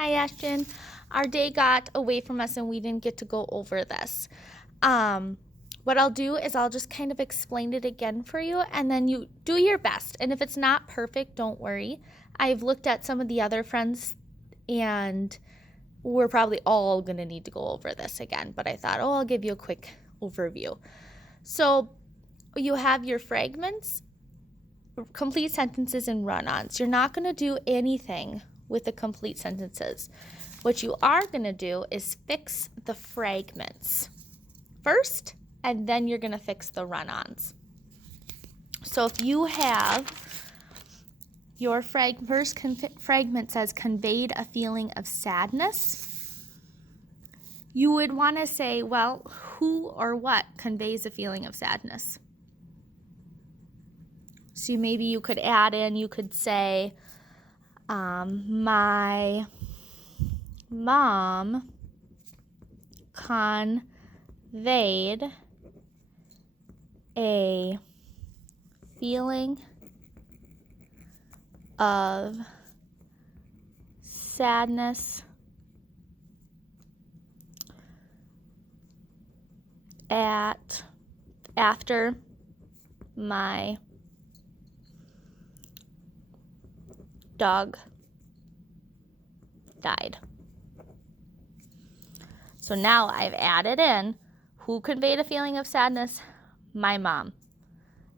Hi, Ashton. Our day got away from us and we didn't get to go over this. What I'll do is I'll just kind of explain it again for you, and then you do your best. And if it's not perfect, don't worry. I've looked at some of the other friends, and we're probably all going to need to go over this again. But I thought, I'll give you a quick overview. So you have your fragments, complete sentences, and run-ons. You're not going to do anything with the complete sentences. What you are going to do is fix the fragments first, and then you're going to fix the run-ons. So if you have your first fragment says conveyed a feeling of sadness, you would want to say, well, who or what conveys a feeling of sadness? So maybe you could add in, you could say, my mom conveyed a feeling of sadness after my dog died. So now I've added in who conveyed a feeling of sadness? My mom.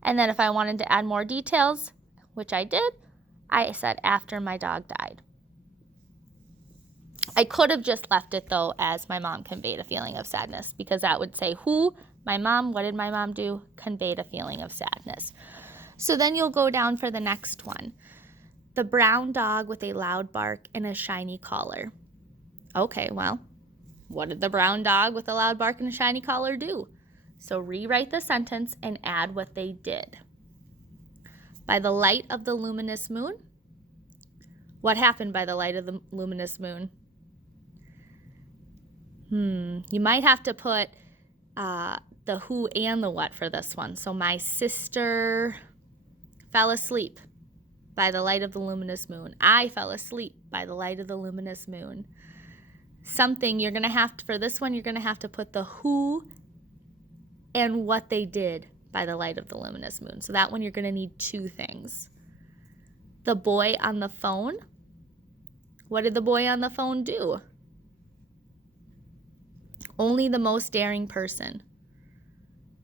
And then if I wanted to add more details, which I did, I said after my dog died. I could have just left it though as my mom conveyed a feeling of sadness, because that would say who, my mom, what did my mom do? Conveyed a feeling of sadness. So then you'll go down for the next one. The brown dog with a loud bark and a shiny collar. Okay, well, what did the brown dog with a loud bark and a shiny collar do? So rewrite the sentence and add what they did. By the light of the luminous moon. What happened by the light of the luminous moon? You might have to put the who and the what for this one. So my sister fell asleep by the light of the luminous moon. I fell asleep by the light of the luminous moon. Something you're going to have to, for this one, you're going to have to put the who and what they did by the light of the luminous moon. So that one you're going to need two things. The boy on the phone. What did the boy on the phone do? Only the most daring person.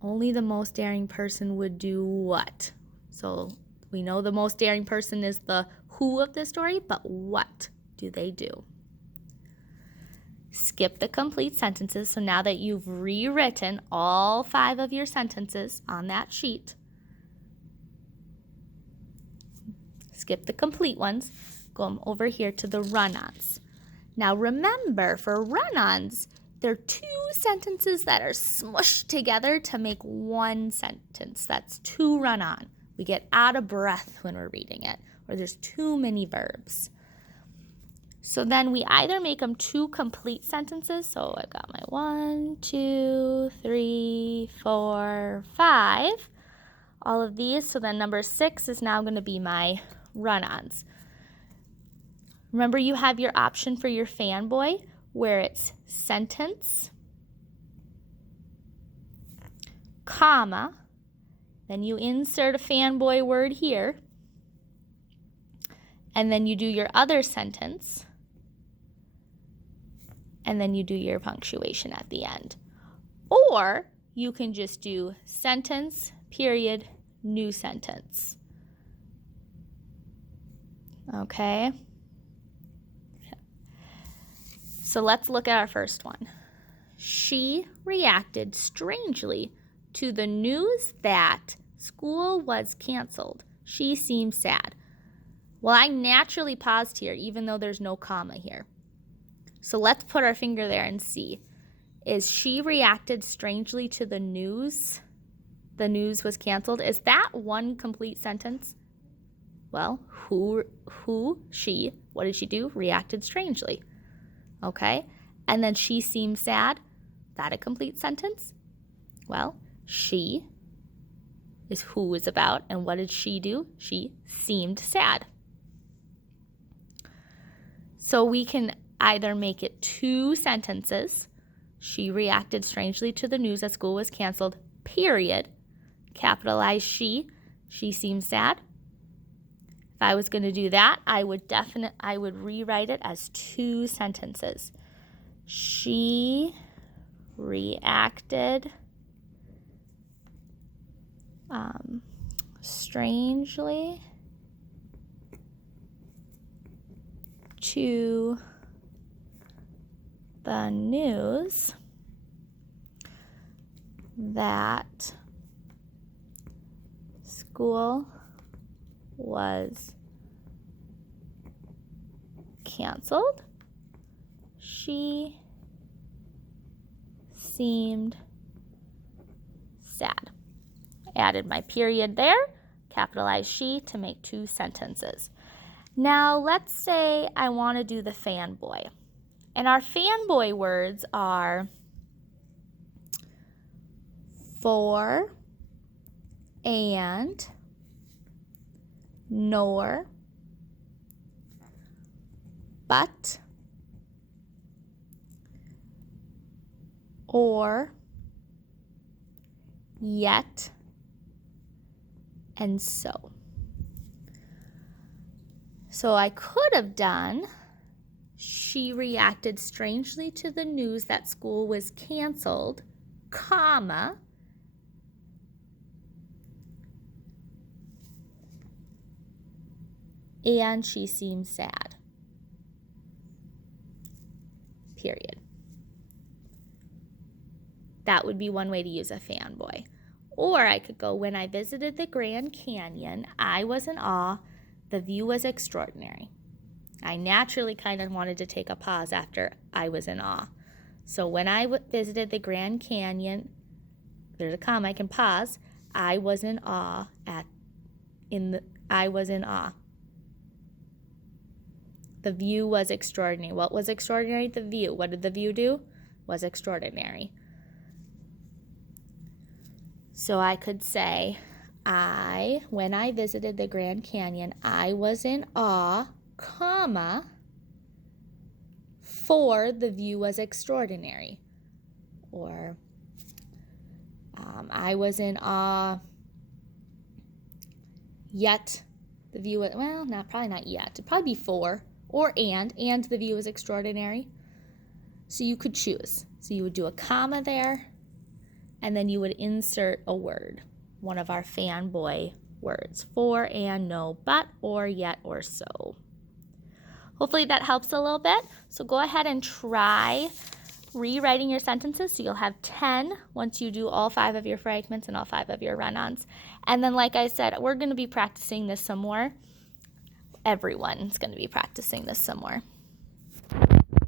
Only the most daring person would do what? So we know the most daring person is the who of the story, but what do they do? Skip the complete sentences. So now that you've rewritten all 5 of your sentences on that sheet, skip the complete ones, go over here to the run-ons. Now remember, for run-ons, there are 2 sentences that are smushed together to make one sentence. That's 2 run-on. We get out of breath when we're reading it, or there's too many verbs. So then we either make them 2 complete sentences. So I've got my 1, 2, 3, 4, 5. All of these. So then number 6 is now going to be my run-ons. Remember, you have your option for your fanboy where it's sentence, comma, then you insert a fanboy word here, and then you do your other sentence, and then you do your punctuation at the end. Or you can just do sentence, period, new sentence. Okay? So let's look at our first one. She reacted strangely to the news that school was canceled. She seemed sad. Well, I naturally paused here, even though there's no comma here. So let's put our finger there and see. Is she reacted strangely to the news? The news was canceled. Is that one complete sentence? Well, she, what did she do? Reacted strangely. Okay? And then she seemed sad. That a complete sentence? Well, she is who is about, and what did she do? She seemed sad. So we can either make it 2 sentences. She reacted strangely to the news that school was canceled, period. Capitalize she. She seems sad. If I was going to do that, I would rewrite it as 2 sentences. She reacted strangely to the news that school was canceled. She seemed sad. Added my period there, capitalized she to make 2 sentences. Now let's say I want to do the fanboy. And our fanboy words are for, and, nor, but, or, yet, and so. So I could have done, she reacted strangely to the news that school was canceled, comma, and she seems sad, period. That would be one way to use a fanboy. Or I could go, when I visited the Grand Canyon, I was in awe. The view was extraordinary. I naturally kind of wanted to take a pause after I was in awe. So when I visited the Grand Canyon, there's a comma, I can pause. I was in awe I was in awe. The view was extraordinary. What was extraordinary? The view. What did the view do? Was extraordinary. So I could say, when I visited the Grand Canyon, I was in awe, comma, for the view was extraordinary. Or, I was in awe, yet the view was, well, probably not yet. It'd probably be for, or and the view was extraordinary. So you could choose. So you would do a comma there, and then you would insert a word, one of our fanboy words, for, and, no, but, or, yet, or so. Hopefully that helps a little bit. So go ahead and try rewriting your sentences. So you'll have 10 once you do all 5 of your fragments and all 5 of your run-ons. And then, like I said, we're going to be practicing this some more. Everyone's going to be practicing this some more.